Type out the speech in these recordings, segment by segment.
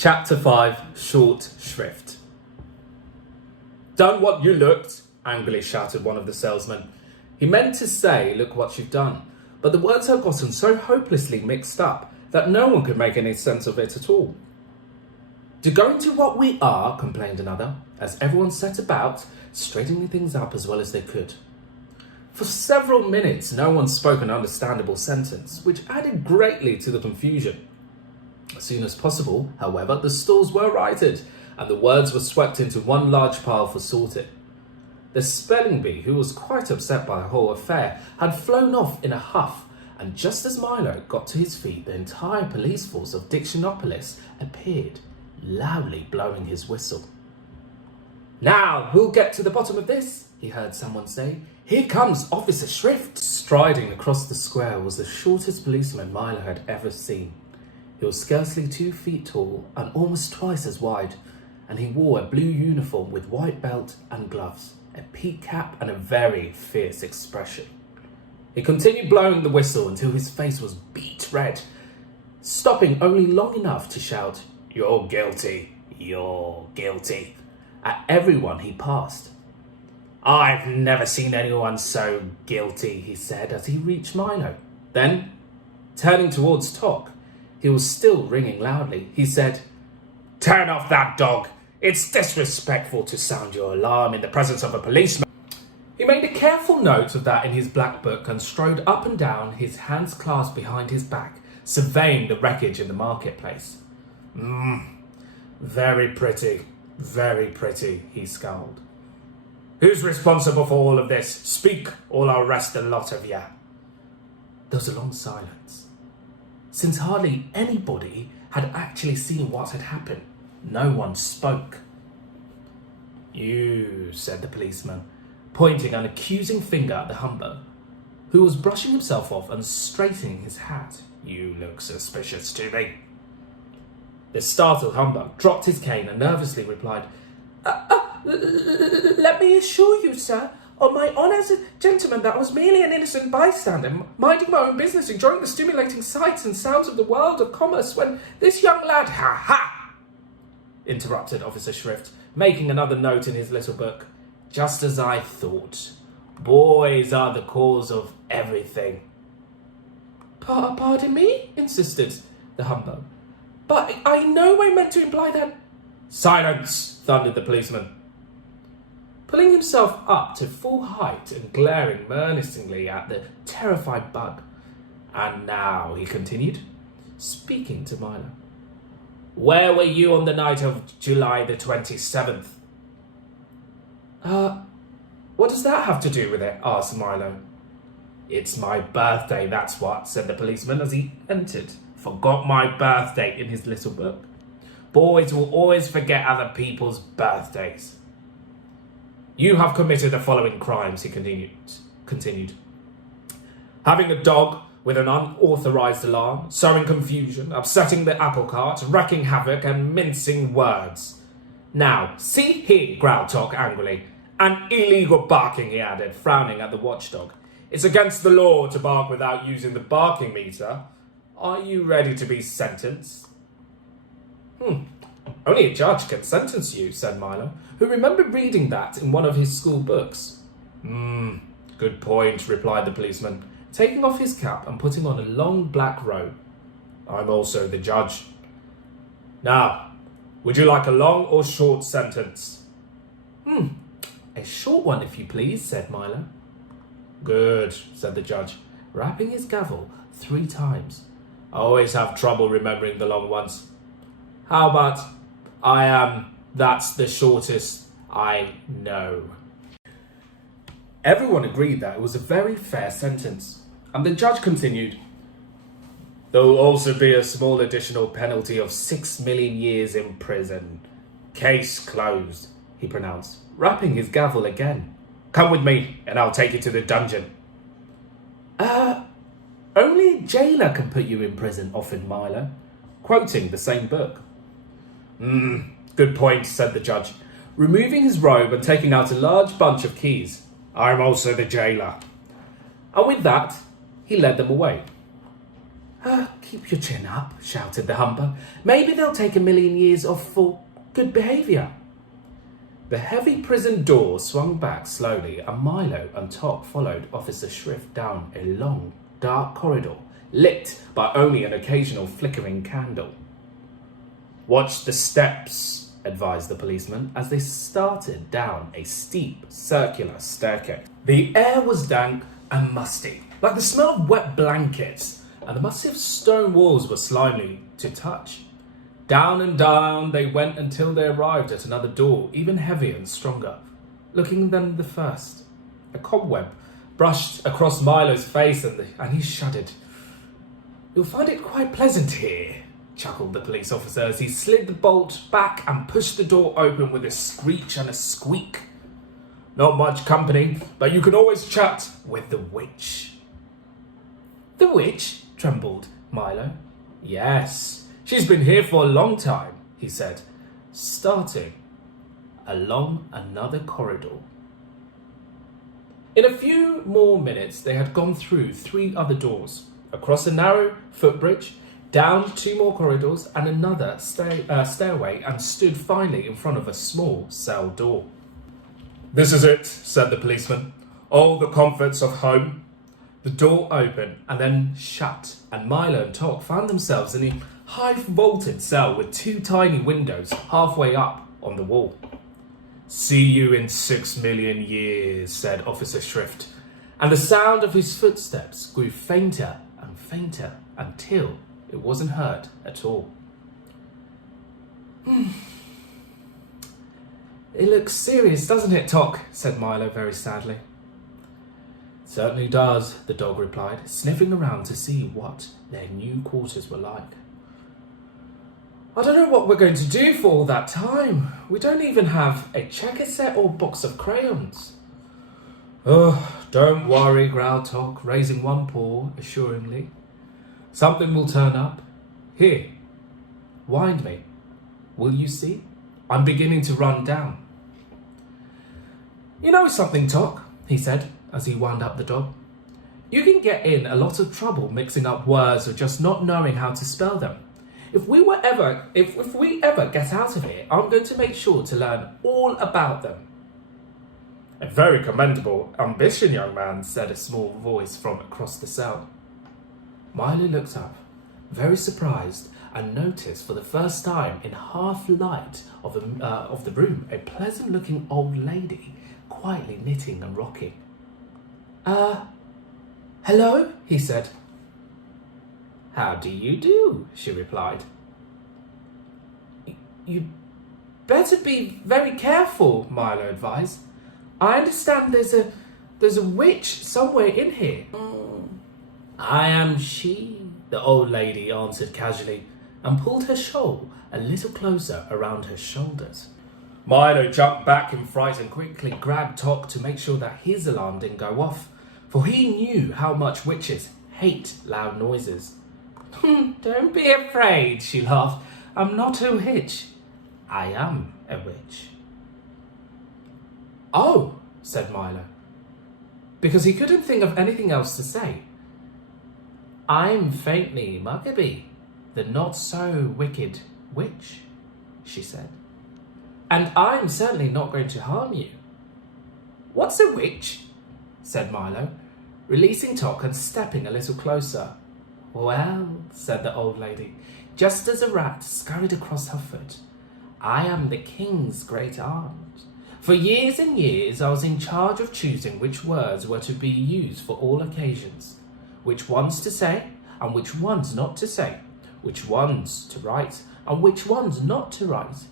Chapter 5, Short Shrift. "Done what you looked," angrily shouted one of the salesmen. He meant to say, "Look what you've done," but the words had gotten so hopelessly mixed up that no one could make any sense of it at all. "To go into what we are," complained another, as everyone set about straightening things up as well as they could. For several minutes, no one spoke an understandable sentence, which added greatly to the confusion. As soon as possible, however, the stalls were righted, and the words were swept into one large pile for sorting. The spelling bee, who was quite upset by the whole affair, had flown off in a huff, and just as Milo got to his feet, the entire police force of Dictionopolis appeared, loudly blowing his whistle. "Now, who'll get to the bottom of this?" he heard someone say. "Here comes Officer Shrift." Striding across the square was the shortest policeman Milo had ever seen. He was scarcely 2 feet tall and almost twice as wide, and he wore a blue uniform with white belt and gloves, a peak cap and a very fierce expression. He continued blowing the whistle until his face was beet red, stopping only long enough to shout, "You're guilty, you're guilty," at everyone he passed. "I've never seen anyone so guilty," he said as he reached Milo. Then, turning towards Tock, he was still ringing loudly, he said, "Turn off that dog. It's disrespectful to sound your alarm in the presence of a policeman." He made a careful note of that in his black book and strode up and down, his hands clasped behind his back, surveying the wreckage in the marketplace. Very pretty," he scowled. "Who's responsible for all of this? Speak, or I'll arrest the lot of ya." There was a long silence. Since hardly anybody had actually seen what had happened, no one spoke. "You," said the policeman, pointing an accusing finger at the humbug, who was brushing himself off and straightening his hat. "You look suspicious to me." The startled humbug dropped his cane and nervously replied, "Let me assure you, sir, on my honour as a gentleman, that I was merely an innocent bystander, minding my own business, enjoying the stimulating sights and sounds of the world of commerce, when this young lad—" "Ha!" interrupted Officer Shrift, making another note in his little book. "Just as I thought. Boys are the cause of everything." "Pardon me?" insisted the humbug. "But I in no way meant to imply that—" "Silence!" thundered the policeman, pulling himself up to full height and glaring menacingly at the terrified bug. "And now," he continued, speaking to Milo, "where were you on the night of July the 27th? What does that have to do with it?" asked Milo. "It's my birthday, that's what," said the policeman as he entered. Forgot my birthday in his little book. Boys will always forget other people's birthdays. "You have committed the following crimes," he continued. "Having a dog with an unauthorized alarm, sowing confusion, upsetting the apple cart, wreaking havoc, and mincing words. Now, see here," growled Tock angrily. "And illegal barking," he added, frowning at the watchdog. "It's against the law to bark without using the barking meter. Are you ready to be sentenced?" "Only a judge can sentence you," said Milo, who remembered reading that in one of his school books. Good point," replied the policeman, taking off his cap and putting on a long black robe. "I'm also the judge. Now, would you like a long or short sentence?" "A short one, if you please," said Milo. "Good," said the judge, rapping his gavel 3 times. "I always have trouble remembering the long ones. How about that's the shortest I know." Everyone agreed that it was a very fair sentence, and the judge continued, "There will also be a small additional penalty of 6 million years in prison. Case closed," he pronounced, rapping his gavel again. "Come with me, and I'll take you to the dungeon." Only a jailer can put you in prison," offered Milo, quoting the same book. Good point," said the judge, removing his robe and taking out a large bunch of keys. "I'm also the jailer." And with that, he led them away. Keep your chin up, shouted the humbug. Maybe they'll take 1,000,000 years off for good behaviour. The heavy prison door swung back slowly, and Milo and Tok followed Officer Shrift down a long, dark corridor, lit by only an occasional flickering candle. Watch the steps, advised the policeman as they started down a steep, circular staircase. The air was dank and musty, like the smell of wet blankets, and the massive stone walls were slimy to touch. Down and down they went until they arrived at another door, even heavier and stronger, looking than the first. A cobweb brushed across Milo's face and he shuddered. You'll find it quite pleasant here, chuckled the police officer as he slid the bolt back and pushed the door open with a screech and a squeak. Not much company, but you can always chat with the witch. The witch? Trembled Milo. Yes. She's been here for a long time, he said, starting along another corridor. In a few more minutes, they had gone through 3 other doors, across a narrow footbridge, down 2 more corridors and another stairway, and stood finally in front of a small cell door. This is it, said the policeman. All the comforts of home. The door opened and then shut, and Milo and Tok found themselves in a high-vaulted cell with 2 tiny windows halfway up on the wall. See you in 6,000,000 years, said Officer Shrift, and the sound of his footsteps grew fainter and fainter until it wasn't heard at all. It looks serious, doesn't it, Tok? Said Milo very sadly. Certainly does, the dog replied, sniffing around to see what their new quarters were like. I don't know what we're going to do for all that time. We don't even have a checker set or box of crayons. Oh, don't worry, growled Tok, raising one paw assuringly. Something will turn up. Here, wind me. Will you see? I'm beginning to run down. You know something, Tok, he said as he wound up the dog. You can get in a lot of trouble mixing up words or just not knowing how to spell them. If we ever get out of here, I'm going to make sure to learn all about them. A very commendable ambition, young man, said a small voice from across the cell. Milo looked up, very surprised, and noticed for the first time in half light of the room a pleasant-looking old lady quietly knitting and rocking. Hello, he said. How do you do? She replied. You'd better be very careful, Milo advised. I understand there's a witch somewhere in here. I am she, the old lady answered casually, and pulled her shawl a little closer around her shoulders. Milo jumped back in fright and quickly grabbed Tok to make sure that his alarm didn't go off, for he knew how much witches hate loud noises. Don't be afraid, she laughed. I'm not a witch. I am a witch. Oh, said Milo, because he couldn't think of anything else to say. I'm Faintly Muggaby, the not-so-wicked witch, she said. And I'm certainly not going to harm you. What's a witch? Said Milo, releasing Tok and stepping a little closer. Well, said the old lady, just as a rat scurried across her foot, I am the king's great aunt. For years and years I was in charge of choosing which words were to be used for all occasions, which ones to say and which ones not to say, which ones to write and which ones not to write.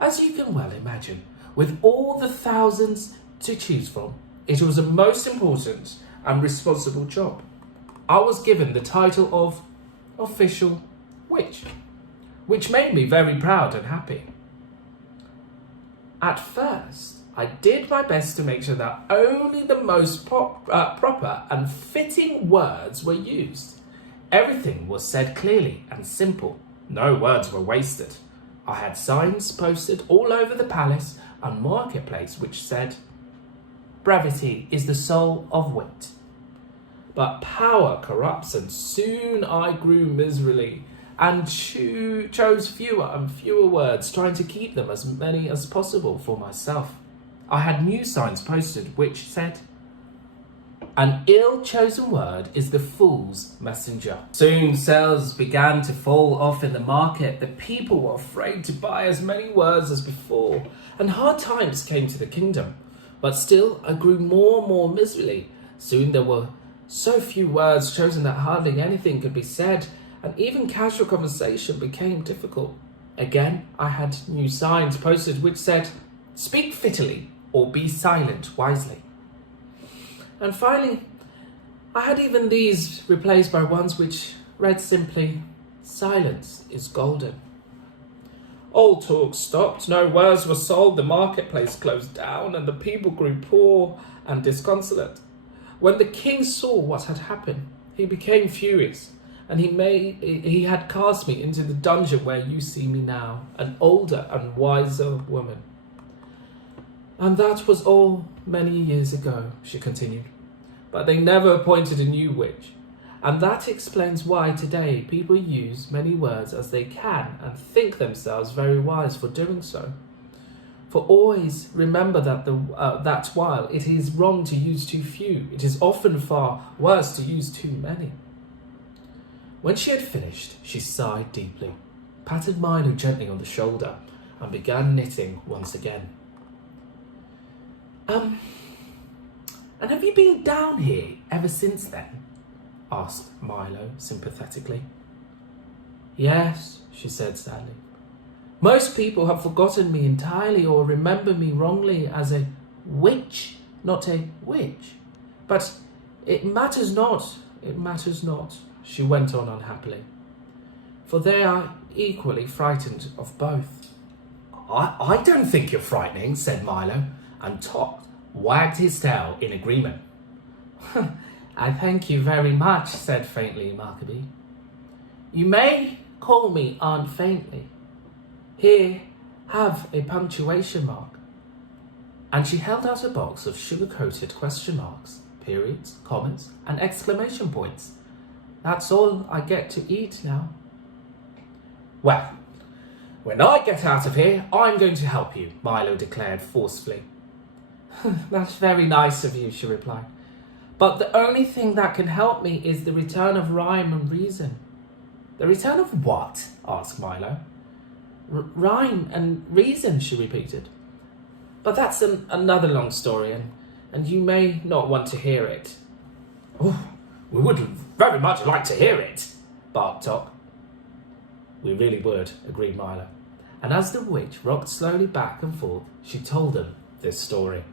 As you can well imagine, with all the thousands to choose from, it was a most important and responsible job. I was given the title of Official Witch, which made me very proud and happy. At first, I did my best to make sure that only the most proper and fitting words were used. Everything was said clearly and simple. No words were wasted. I had signs posted all over the palace and marketplace which said, "Brevity is the soul of wit." But power corrupts, and soon I grew miserly and chose fewer and fewer words, trying to keep them as many as possible for myself. I had new signs posted which said, "An ill-chosen word is the fool's messenger." Soon sales began to fall off in the market. The people were afraid to buy as many words as before, and hard times came to the kingdom. But still, I grew more and more miserly. Soon there were so few words chosen that hardly anything could be said, and even casual conversation became difficult. Again, I had new signs posted which said, "Speak fittily or be silent wisely." And finally, I had even these replaced by ones which read simply, "Silence is golden." All talk stopped, no words were sold, the marketplace closed down, and the people grew poor and disconsolate. When the king saw what had happened, he became furious, and he had cast me into the dungeon where you see me now, an older and wiser woman. "And that was all many years ago," she continued. "But they never appointed a new witch, and that explains why today people use many words as they can and think themselves very wise for doing so. For always remember that that while it is wrong to use too few, it is often far worse to use too many." When she had finished, she sighed deeply, patted Milo gently on the shoulder, and began knitting once again. And have you been down here ever since then?" asked Milo sympathetically. "Yes," she said sadly. "Most people have forgotten me entirely or remember me wrongly as a witch, not a witch. But it matters not, she went on unhappily, "for they are equally frightened of both." I don't think you're frightening," said Milo, and Tot wagged his tail in agreement. "I thank you very much," said faintly Markaby. "You may call me Aunt Faintly. Here, have a punctuation mark." And she held out a box of sugar-coated question marks, periods, commas, and exclamation points. "That's all I get to eat now." "Well, when I get out of here, I'm going to help you," Milo declared forcefully. "That's very nice of you," she replied. "But the only thing that can help me is the return of rhyme and reason." "The return of what?" asked Milo. Rhyme and reason," she repeated. "But that's another long story, and you may not want to hear it." "Oh, we would very much like to hear it," barked Tot. "We really would," agreed Milo. And as the witch rocked slowly back and forth, she told them this story.